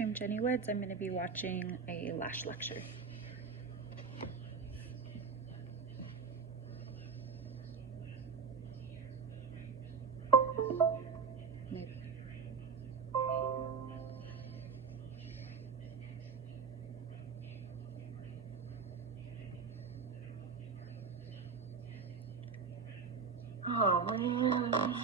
I'm Jenny Woods. I'm going to be watching a lash lecture. Oh man.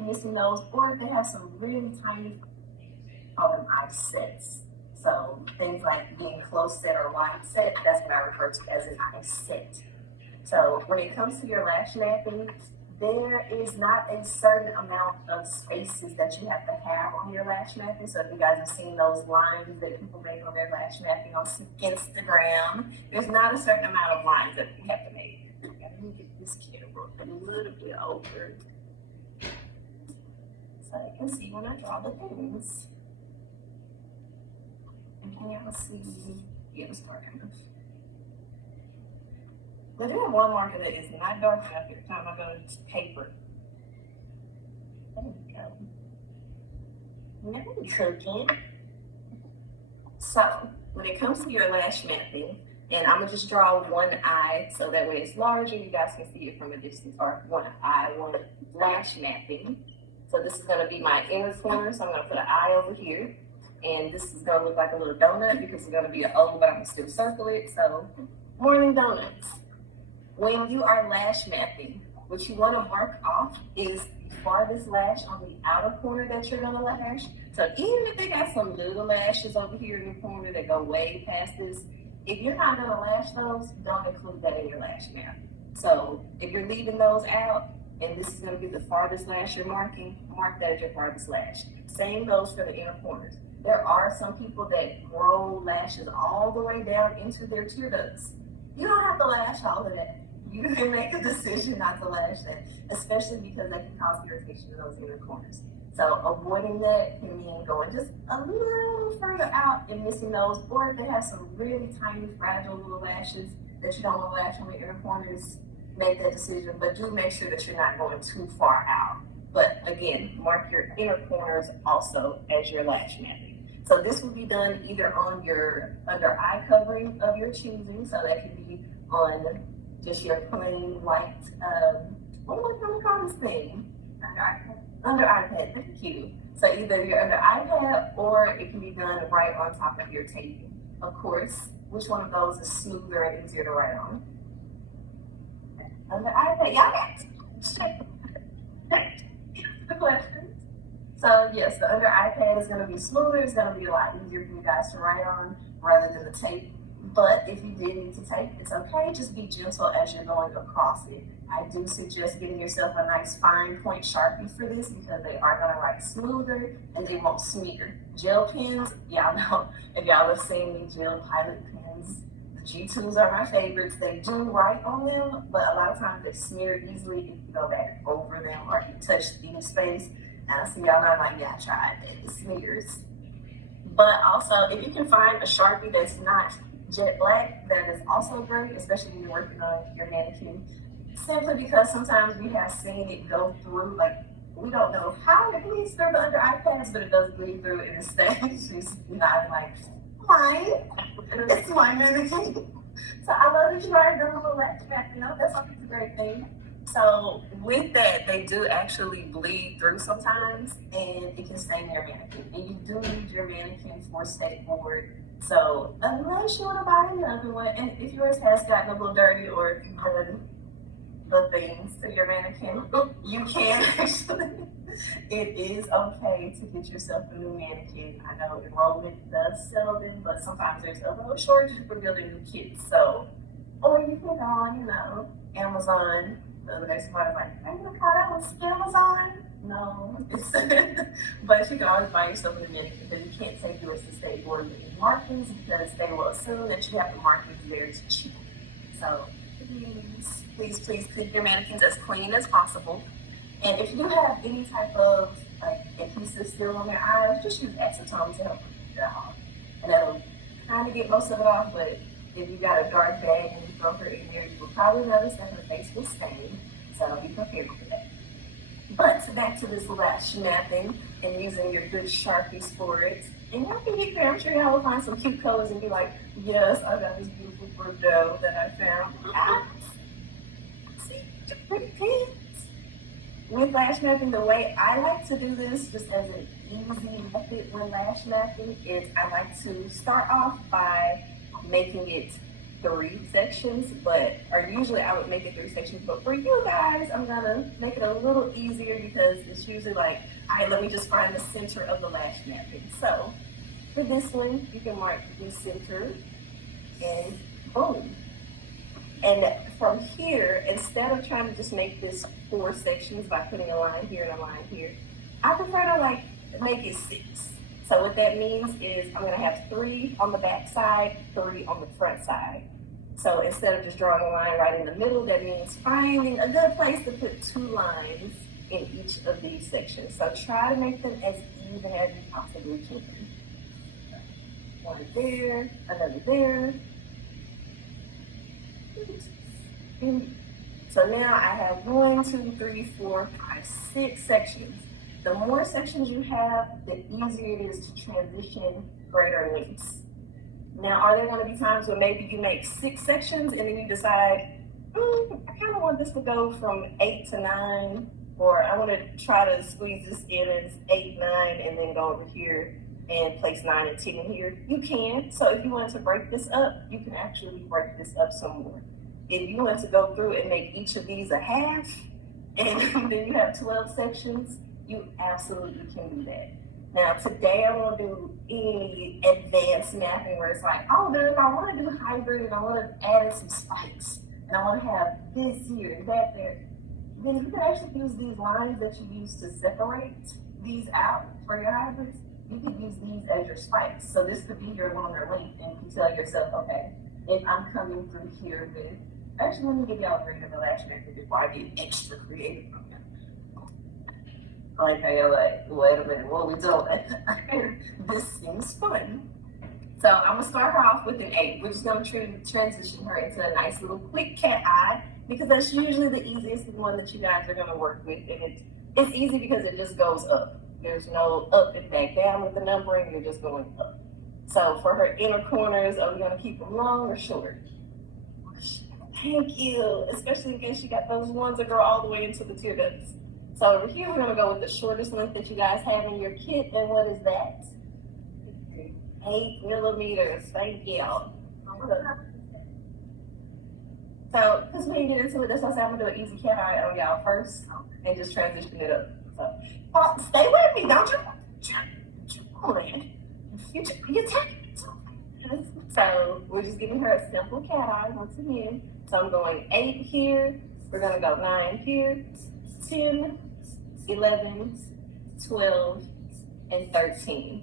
Missing those, or if they have some really tiny, call them eye sets. So things like being close set or wide set, that's what I refer to as an eye set. So when it comes to your lash mapping, there is not a certain amount of spaces that you have to have on your lash mapping. So if you guys have seen those lines that people make on their lash mapping on Instagram, there's not a certain amount of lines that you have to make. Let me get this camera a little bit over so you can see when I draw the things. And can y'all see? Yeah, it's dark enough. But there is one marker that is not dark enough every time I go to paper. There we go. Never cooking. So when it comes to your lash mapping, and I'm gonna just draw one eye so that way it's larger, you guys can see it from a distance, or one eye, one lash mapping. So this is gonna be my inner corner, so I'm gonna put an eye over here. And this is gonna look like a little donut because it's gonna be an O, but I'm gonna still circle it. So morning donuts. When you are lash mapping, what you want to mark off is the farthest lash on the outer corner that you're going to lash. So even if they got some little lashes over here in the corner that go way past this, if you're not going to lash those, don't include that in your lash map. So if you're leaving those out, and this is going to be the farthest lash you're marking, mark that as your farthest lash. Same goes for the inner corners. There are some people that grow lashes all the way down into their tear ducts. You don't have to lash all of that. You can make a decision not to lash that, especially because that can cause irritation in those inner corners. So avoiding that can mean going just a little further out and missing those, or if they have some really tiny, fragile little lashes that you don't want to lash on the inner corners, make that decision, but do make sure that you're not going too far out. But again, mark your inner corners also as your lash mapping. So this will be done either on your under eye covering of your choosing, so that can be on just your plain white, what am I going to call this thing? Under iPad, thank you. So either your under iPad or it can be done right on top of your table. Of course, which one of those is smoother and easier to write on? Under iPad, y'all got the questions. So yes, the under iPad is going to be smoother. It's going to be a lot easier for you guys to write on rather than the tape. But if you did need to tape, it's okay. Just be gentle as you're going across it. I do suggest getting yourself a nice fine point Sharpie for this because they are going to write smoother and they won't smear. Gel pens, y'all know, if y'all have seen me, gel pilot pens, the G2s are my favorites. They do write on them, but a lot of times they smear easily if you go back over them or if you touch the space. Now, see, y'all know, I'm like, yeah, I tried that. It smears. But also, if you can find a Sharpie that's not jet black, that is also great, especially when you're working on your mannequin. Simply because sometimes we have seen it go through, like, we don't know how it bleeds through the under iPads, but it does bleed through and it stays. She's not like, why? It's my mannequin. So I love that you are doing a little lash back, you know, that's always a great thing. So with that, they do actually bleed through sometimes and it can stain your mannequin. And you do need your mannequin for state board. So unless you want to buy another one, and if yours has gotten a little dirty or if you've done the things to your mannequin, you can actually, it is okay to get yourself a new mannequin. I know enrollment does sell them, but sometimes there's a little shortage for building new kits. So, or you can go on, you know, Amazon. The other day somebody was like, are you gonna call that one Amazon? No, but you can always buy yourself a mannequin, but you can't take yours to state board with any markings because they will assume that you have the markings there to cheat. So please keep your mannequins as clean as possible. And if you have any type of like adhesive still on their eyes, just use acetone to help get it off. And that'll kind of get most of it off, but if you got a dark bag and you throw her in there, you will probably notice that her face will stain. So be prepared for that. But back to this lash mapping and using your good Sharpies for it. And y'all can get there. I'm sure y'all will find some cute colors and be like, yes, I got this beautiful Bordeaux that I found. Ah, see, pretty pants. With lash mapping, the way I like to do this, just as an easy method when lash mapping, is I like to start off by making it 3 sections, or usually I would make it 3 sections, but for you guys, I'm gonna make it a little easier because it's usually like, all right, let me just find the center of the lash mapping. So for this one, you can mark the center and boom. And from here, instead of trying to just make this 4 sections by putting a line here and a line here, I prefer to like make it 6. So what that means is I'm gonna have 3 on the back side, 3 on the front side. So instead of just drawing a line right in the middle, that means finding a good place to put 2 lines in each of these sections. So try to make them as even as you possibly can. One there, another there. So now I have 1, 2, 3, 4, 5, 6 sections. The more sections you have, the easier it is to transition greater lengths. Now, are there going to be times where maybe you make 6 sections and then you decide, I kind of want this to go from 8 to 9, or I want to try to squeeze this in as 8, 9, and then go over here and place 9 and 10 in here? You can. So if you want to break this up, you can actually break this up some more. If you want to go through and make each of these a half, and then you have 12 sections, you absolutely can do that. Now today I want to do any advanced mapping where it's like, oh, if I want to do hybrid and I want to add in some spikes and I want to have this here and that there, then you can actually use these lines that you use to separate these out for your hybrids. You can use these as your spikes. So this could be your longer length, and you can tell yourself, okay, if I'm coming through here with, actually let me give y'all a grade of the lash maker before I get extra creative. Okay, you're like, wait a minute, what are we doing? This seems fun. So I'm gonna start her off with an 8. We're just gonna transition her into a nice little quick cat eye, because that's usually the easiest one that you guys are gonna work with. And it's easy because it just goes up. There's no up and back down with the numbering, you're just going up. So for her inner corners, are we gonna keep them long or short? Thank you, especially in case you got those ones that go all the way into the tear ducts. So over here, we're gonna go with the shortest length that you guys have in your kit, and what is that? 8 millimeters, thank you. So, because we didn't get into it, that's why I said I'm gonna do an easy cat eye on y'all first, and just transition it up. So, stay with me, don't you? Come on, you're taking it. So, we're just giving her a simple cat eye once again. So I'm going 8 here, we're gonna go 9 here, 10, 11, 12, and 13.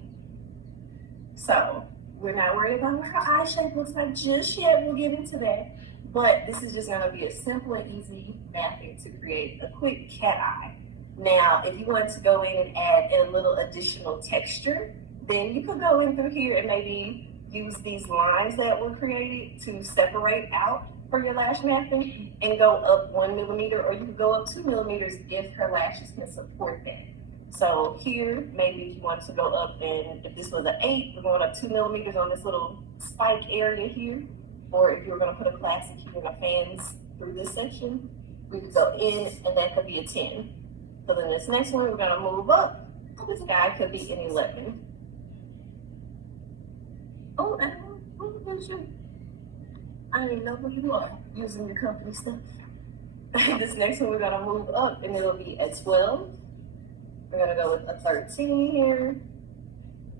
So we're not worried about what her eye shape looks like just yet. We'll get into that. But this is just gonna be a simple and easy mapping to create a quick cat eye. Now, if you want to go in and add a little additional texture, then you could go in through here and maybe use these lines that were created to separate out for your lash mapping and go up 1 millimeter, or you can go up 2 millimeters if her lashes can support that. So here, maybe if you want to go up, and if this was an 8, we're going up 2 millimeters on this little spike area here. Or if you were going to put a classic here and a fans through this section, we could go in, and that could be a 10. So then this next one, we're going to move up. This guy could be an 11. Oh, and I don't even know who you are using the company stuff. This next one, we're gonna move up, and it'll be a 12. We're gonna go with a 13 here,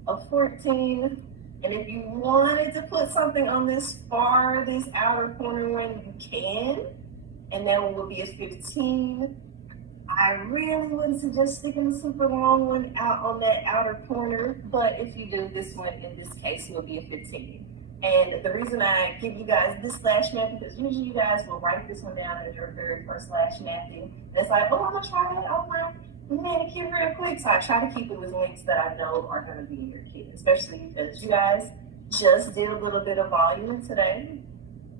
a 14. And if you wanted to put something on this farthest outer corner one, you can. And that one will be a 15. I really wouldn't suggest sticking a super long one out on that outer corner, but if you do, this one in this case will be a 15. And the reason I give you guys this lash mapping, because usually you guys will write this one down as your very first lash mapping. And it's like, oh, I'm gonna try that on my manicure real quick. So I try to keep it with links that I know are gonna be in your kit, especially because you guys just did a little bit of volume today.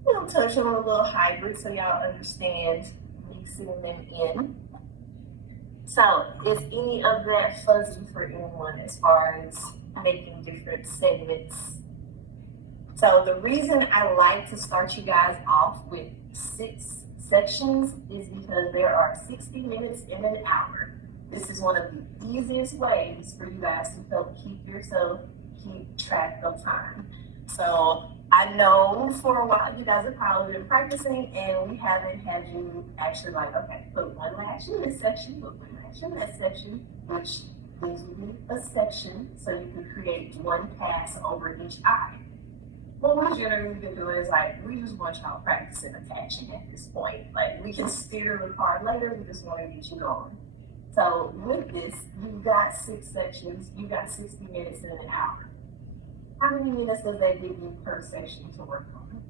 We'll touch on a little hybrid so y'all understand mixing them in. So is any of that fuzzy for anyone as far as making different segments? So the reason I like to start you guys off with 6 sections is because there are 60 minutes in an hour. This is one of the easiest ways for you guys to help keep track of time. So I know for a while you guys have probably been practicing and we haven't had you actually like, okay, put one lash in this section, put one lash in that section, which gives you a section so you can create one pass over each eye. What we generally been doing is like, we just want y'all practicing attaching at this point. Like, we can steer the car later, we just want to get you going. So with this, you've got 6 sections, you got 60 minutes in an hour. How many minutes does that give you per section to work on?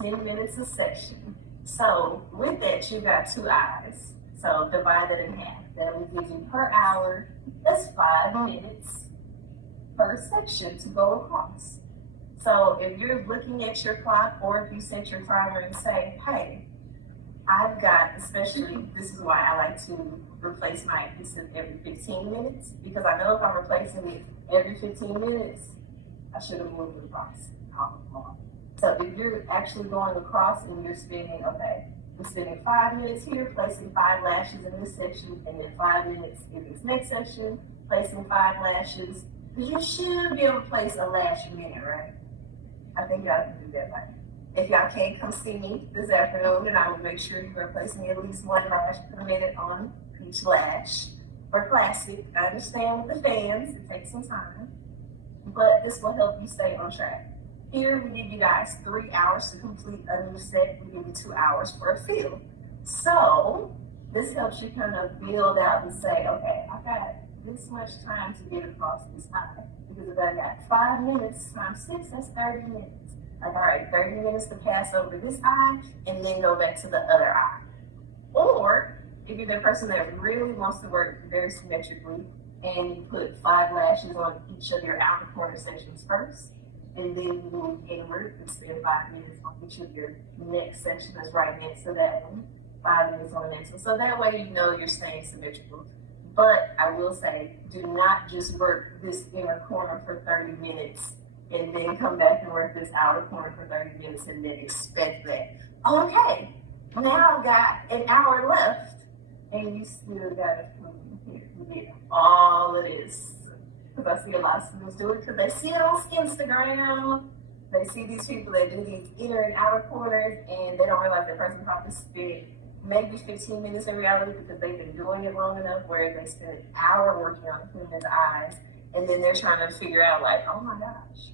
10 minutes a section. So with that, you got 2 eyes. So divide that in half. That will give you per hour, that's 5 minutes per section to go across. So if you're looking at your clock or if you set your timer and say, hey, I've got, especially, this is why I like to replace my adhesive every 15 minutes, because I know if I'm replacing it every 15 minutes, I should have moved it across. So if you're actually going across and you're spending, okay, I'm spending 5 minutes here, placing 5 lashes in this section, and then 5 minutes in this next section, placing 5 lashes, you should be able to place a lash a minute, right? I think y'all can do that right. If y'all can't come see me this afternoon, then I will make sure you're placing at least 1 lash per minute on each lash. For classic, I understand with the fans, it takes some time, but this will help you stay on track. Here we give you guys 3 hours to complete a new set. We give you 2 hours for a fill. So this helps you kind of build out and say, okay, I got this much time to get across this eye. Because if I got 5 minutes times 6, that's 30 minutes. Like, all right, 30 minutes to pass over this eye and then go back to the other eye. Or if you're the person that really wants to work very symmetrically and you put 5 lashes on each of your outer corner sections first, and then you move inward and spend 5 minutes on each of your next section that's right next to that one, 5 minutes on the next one. So that way you know you're staying symmetrical. But I will say, do not just work this inner corner for 30 minutes and then come back and work this outer corner for 30 minutes and then expect that, okay, now I've got an hour left and you still got to come here and get all of this. Because I see a lot of students do it because they see it on Instagram. They see these people that do these inner and outer corners and they don't realize that person probably spent maybe 15 minutes in reality because they've been doing it long enough where they spend an hour working on a human's eyes and then they're trying to figure out like, oh my gosh,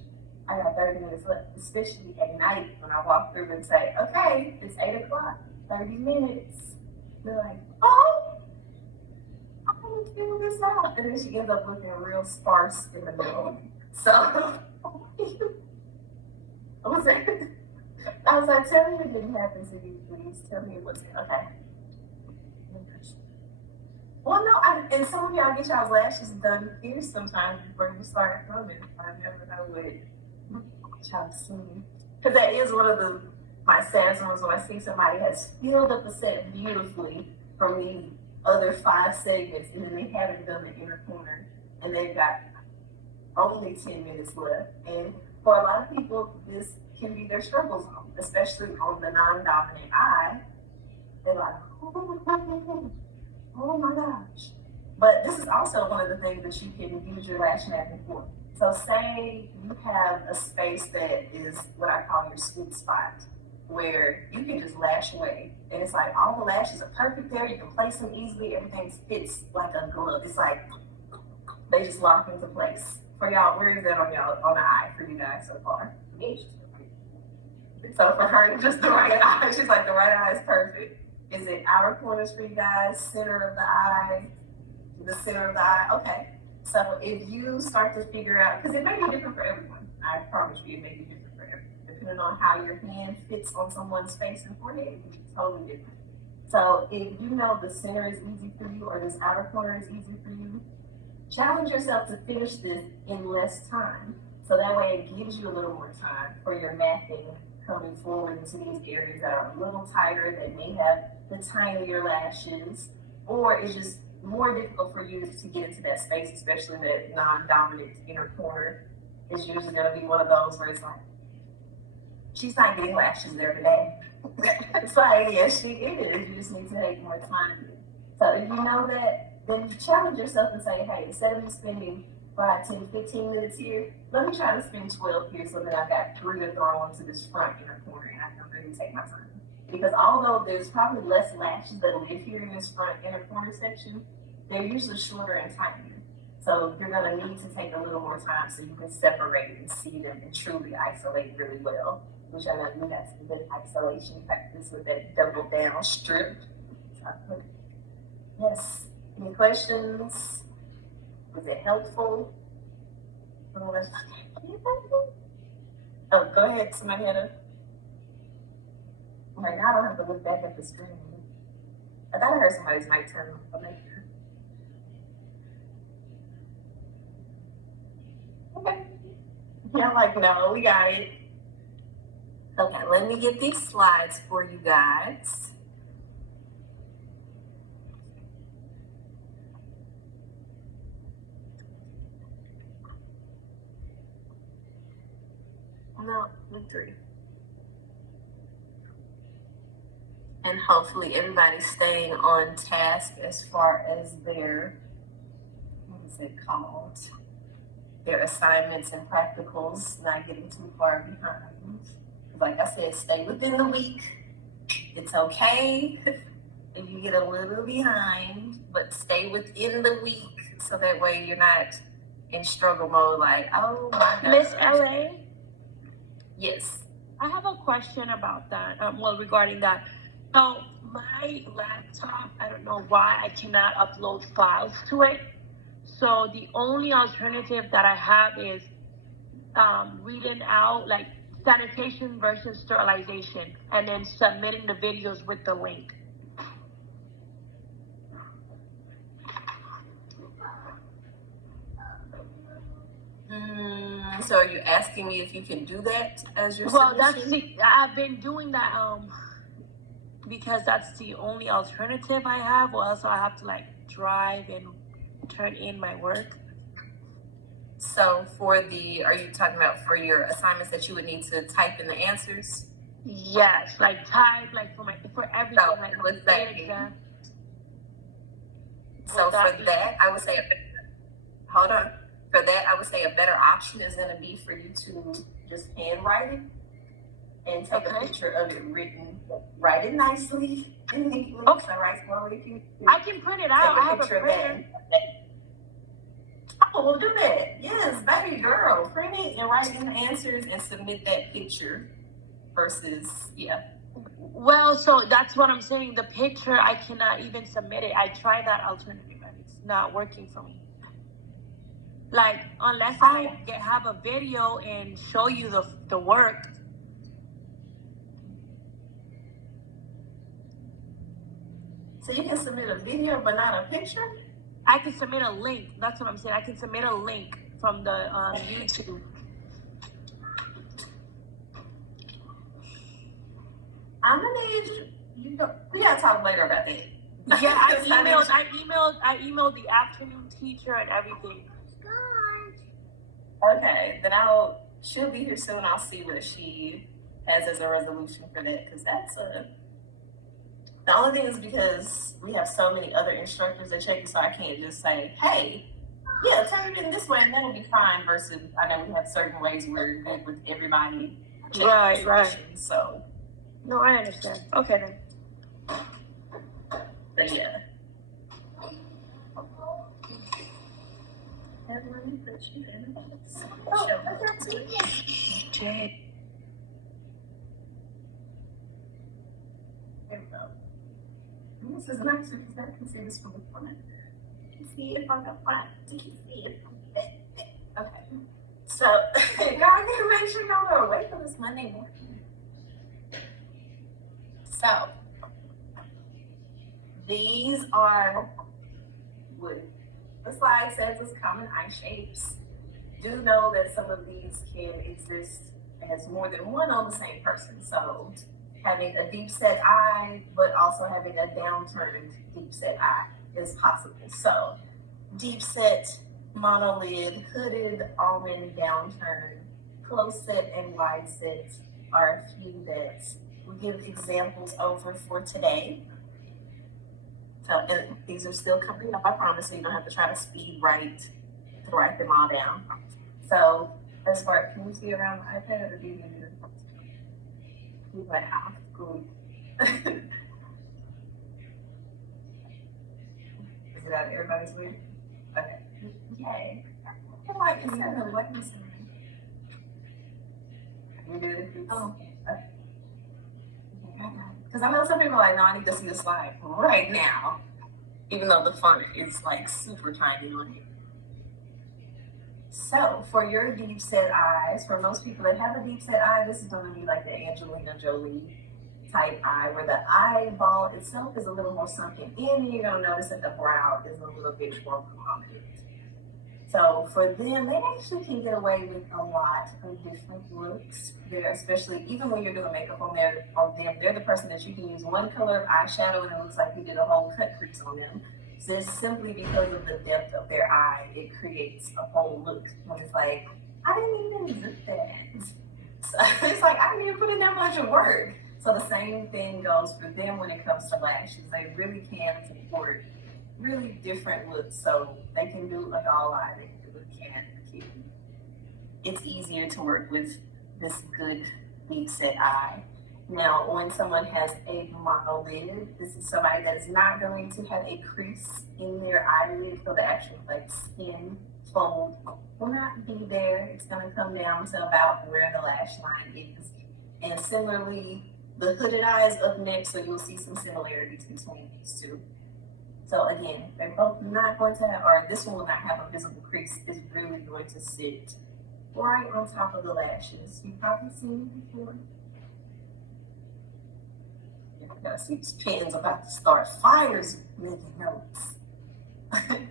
I got 30 minutes left, especially at night when I walk through and say, okay, it's 8 o'clock, 30 minutes. They're like, oh, I can figure this out. And then she ends up looking real sparse in the middle. So, I was like, tell me it didn't happen to you, please. Tell me it wasn't. Okay. Well, no, and some of y'all get y'all's lashes done here sometimes before you start filming. I never know what y'all see. Because that is one of my saddest ones when I see somebody has filled up the set beautifully from these other 5 segments and then they haven't done the inner corner and they've got only 10 minutes left. And for a lot of people, this can be their struggle zone, especially on the non-dominant eye. They're like, oh my gosh. But this is also one of the things that you can use your lash mapping for. So say you have a space that is what I call your sweet spot, where you can just lash away. And it's like all the lashes are perfect there. You can place them easily. Everything fits like a glove. It's like they just lock into place. For y'all, where is that on the eye for you guys so far? So for her, just the right eye. She's like, the right eye is perfect. Is it outer corners for you guys? Center of the eye? The center of the eye? Okay. So if you start to figure out, because it may be different for everyone. I promise you, it may be different for everyone. Depending on how your hand fits on someone's face and forehead, it can be totally different. So if you know the center is easy for you or this outer corner is easy for you, challenge yourself to finish this in less time. So that way it gives you a little more time for your mapping coming forward into these areas that are a little tighter, that may have the tinier lashes, or it's just more difficult for you to get into that space, especially that non-dominant inner corner is usually going to be one of those where it's like, she's not getting lashes every day. It's like, yes, she is. You just need to take more time. So if you know that, then challenge yourself and say, hey, instead of me spending 5, 10, 15 minutes here, let me try to spend 12 here so that I've got 3 to throw onto this front inner corner and I can really take my time. Because although there's probably less lashes that live here in this front inner corner section, they're usually shorter and tinier. So you're going to need to take a little more time so you can separate and see them and truly isolate really well. Which I know you got some good isolation practice with that double down strip. Yes. Any questions? Was it helpful? Oh, go ahead. Somebody had a. Right now I don't have to look back at the screen. I thought I heard somebody's mic turn on. Okay. Yeah, I'm like, no, we got it. Okay, let me get these slides for you guys. No, week 3. And hopefully everybody's staying on task as far as their, what is it called? Their assignments and practicals, not getting too far behind. Like I said, stay within the week. It's okay if you get a little behind, but stay within the week so that way you're not in struggle mode like, oh my God. Miss LA? Yes. I have a question about that, regarding that. So my laptop, I don't know why I cannot upload files to it. So the only alternative that I have is reading out like sanitation versus sterilization and then submitting the videos with the link. So are you asking me if you can do that as your submission? I've been doing that because that's the only alternative I have, or else I have to like drive and turn in my work. So are you talking about for your assignments that you would need to type in the answers? Yes, like type, like for everything, so, like what's that exam. So for that, I would say, hold on. For that, I would say a better option is going to be for you to just handwrite it and take a picture of it written. Write it nicely and neatly. Okay. So write slowly if you I can print it out. I have a printer. Oh, we'll do that. Yes, baby girl. Print it and write in the answers and submit that picture versus, yeah. Well, so that's what I'm saying. The picture, I cannot even submit it. I tried that alternative and it's not working for me. Like, unless I have a video and show you the work. So you can submit a video but not a picture? I can submit a link. That's what I'm saying. I can submit a link from the YouTube. I'm gonna need you. We gotta talk later about that. Yeah, I emailed the afternoon teacher and everything. Okay, then she'll be here soon. I'll see what she has as a resolution for that, because the only thing is because we have so many other instructors that check it, so I can't just say, hey, yeah, turn it in this way and that'll be fine, versus I know we have certain ways where you're good with everybody. Right. So. No, I understand. Okay then. But yeah. Jay. There we go. This is nice because I can see this from the front. You can see it from the front. You can see it from the back. Okay. So, y'all need to make sure y'all are awake for this Monday morning. So, these are what the slide says is common eye shapes. Do know that some of these can exist as more than one on the same person. So, having a deep set eye, but also having a downturned deep set eye. as possible. So deep set, monolid, hooded, almond, downturn, close set, and wide set are a few that we give examples over for today. So, and these are still coming up, I promise, so you don't have to try to speed write to write them all down. So, as far, can you see around the iPad, or do you need to? Wow, cool. Is it out of everybody's way? Okay. Yay. I like this. I like this. You do it? Oh, okay. Because I know some people are like, no, I need to see the slide right now, even though the font is like super tiny on here. So for your deep set eyes, for most people that have a deep set eye, this is going to be like the Angelina Jolie type eye, where the eyeball itself is a little more sunken in, and you're going to notice that the brow is a little bit more prominent. So for them, they actually can get away with a lot of different looks. They're especially, even when you're doing makeup on them, they're the person that you can use one color of eyeshadow and it looks like you did a whole cut crease on them. So it's simply because of the depth of their eye, it creates a whole look. When it's like, I didn't even do that. So it's like, I didn't even put in that much of work. So the same thing goes for them when it comes to lashes. They really can support really different looks. So they can do a doll eye, they can do a cat, a kitten. It's easier to work with this good deep set eye. Now, when someone has a monolid, this is somebody that is not going to have a crease in their eyelid, so the actual like skin fold will not be there. It's going to come down to about where the lash line is. And similarly, the hooded eye is up next, so you'll see some similarities between these two. So again, they're both not going to have, or this one will not have a visible crease. It's really going to sit right on top of the lashes. You've probably seen it before. I gotta see these pens about to start fires making notes. And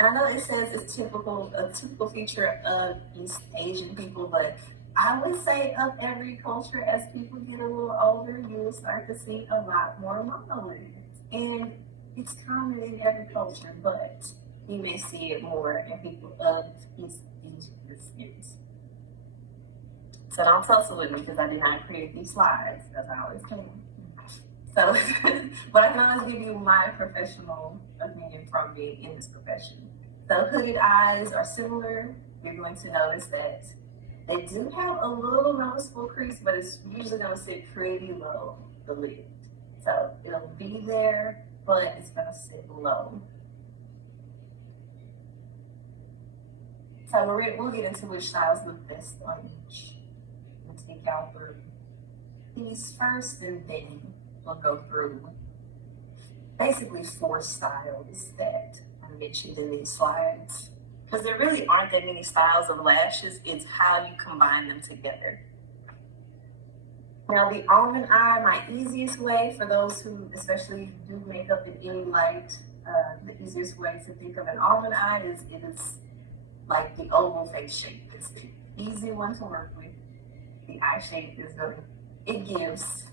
I know it says it's a typical feature of East Asian people, but I would say of every culture, as people get a little older, you will start to see a lot more monolids. And it's common in every culture, but you may see it more in people of East Asian descent. So don't tussle with me because I did not create these slides, as I always tell you. So, but I can always give you my professional opinion from being in this profession. So hooded eyes are similar. You're going to notice that they do have a little noticeable crease, but it's usually going to sit pretty low, the lid. So it'll be there, but it's going to sit low. So we'll get into which styles look best on each. We'll take out through these first, and then we'll go through basically 4 styles that are mentioned in these slides. Because there really aren't that many styles of lashes, it's how you combine them together. Now the almond eye, my easiest way for those who especially do makeup in any light, the easiest way to think of an almond eye is it is like the oval face shape. It's the easy one to work with. The eye shape is it gives.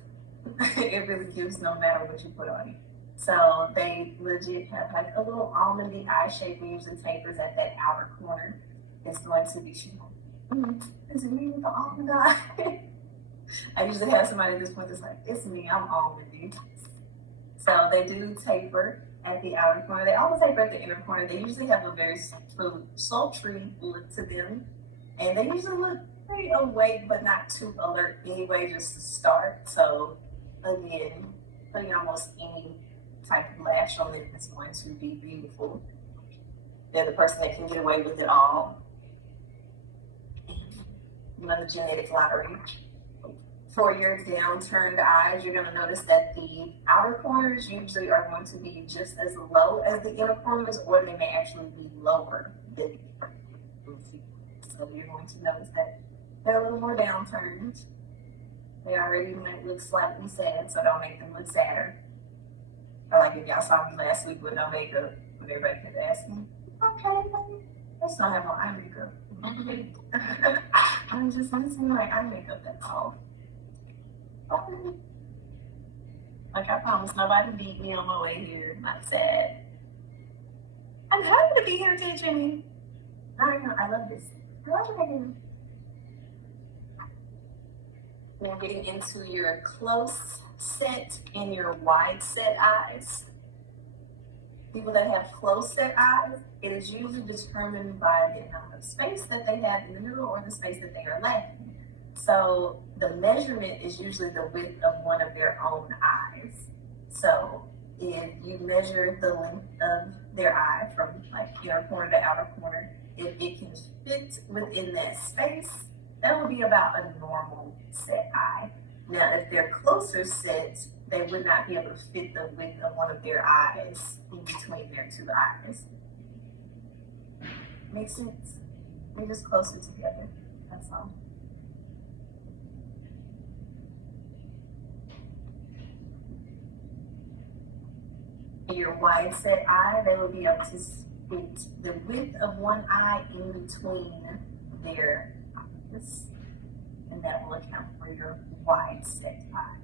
It really gives no matter what you put on it. So they legit have like a little almondy eye shape. We usually tapers at that outer corner. It's going to be, is it me with the almond eye? I usually have somebody at this point that's like, it's me, I'm almondy. So they do taper at the outer corner. They always taper at the inner corner. They usually have a very sultry look to them. And they usually look pretty awake, but not too alert anyway, just to start. So again, putting almost any type of lash on it is going to be beautiful. They're the person that can get away with it all. The genetic lottery. For your downturned eyes, you're going to notice that the outer corners usually are going to be just as low as the inner corners, or they may actually be lower than the inner corners. So you're going to notice that they're a little more downturned. They already might look slightly sad, so don't make them look sadder. Or like if y'all saw me last week with no makeup, when everybody kept asking, okay, let's not have no eye makeup. I'm just missing my eye makeup, that's all. Like I promise, nobody beat me on my way here, not sad. to be here teaching me. I love this. Now getting into your close set and your wide set eyes. People that have close set eyes, it is usually determined by the amount of space that they have in the middle or the space that they are lacking. So the measurement is usually the width of one of their own eyes. So if you measure the length of their eye from like inner corner to outer corner, if it can fit within that space, that would be about a normal set eye. Now, if they're closer set, they would not be able to fit the width of one of their eyes in between their two eyes. Makes sense? They're just closer together, that's all. Your wide set eye, they will be able to fit the width of one eye in between their eyes. And that will account for your wide set eye.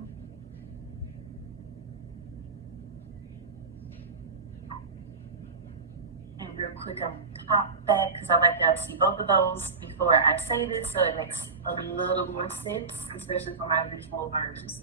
And real quick, I'm gonna pop back because I like y'all to see both of those before I say this, so it makes a little more sense, especially for my visual learners.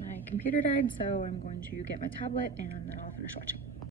My computer died, so I'm going to get my tablet and then I'll finish watching.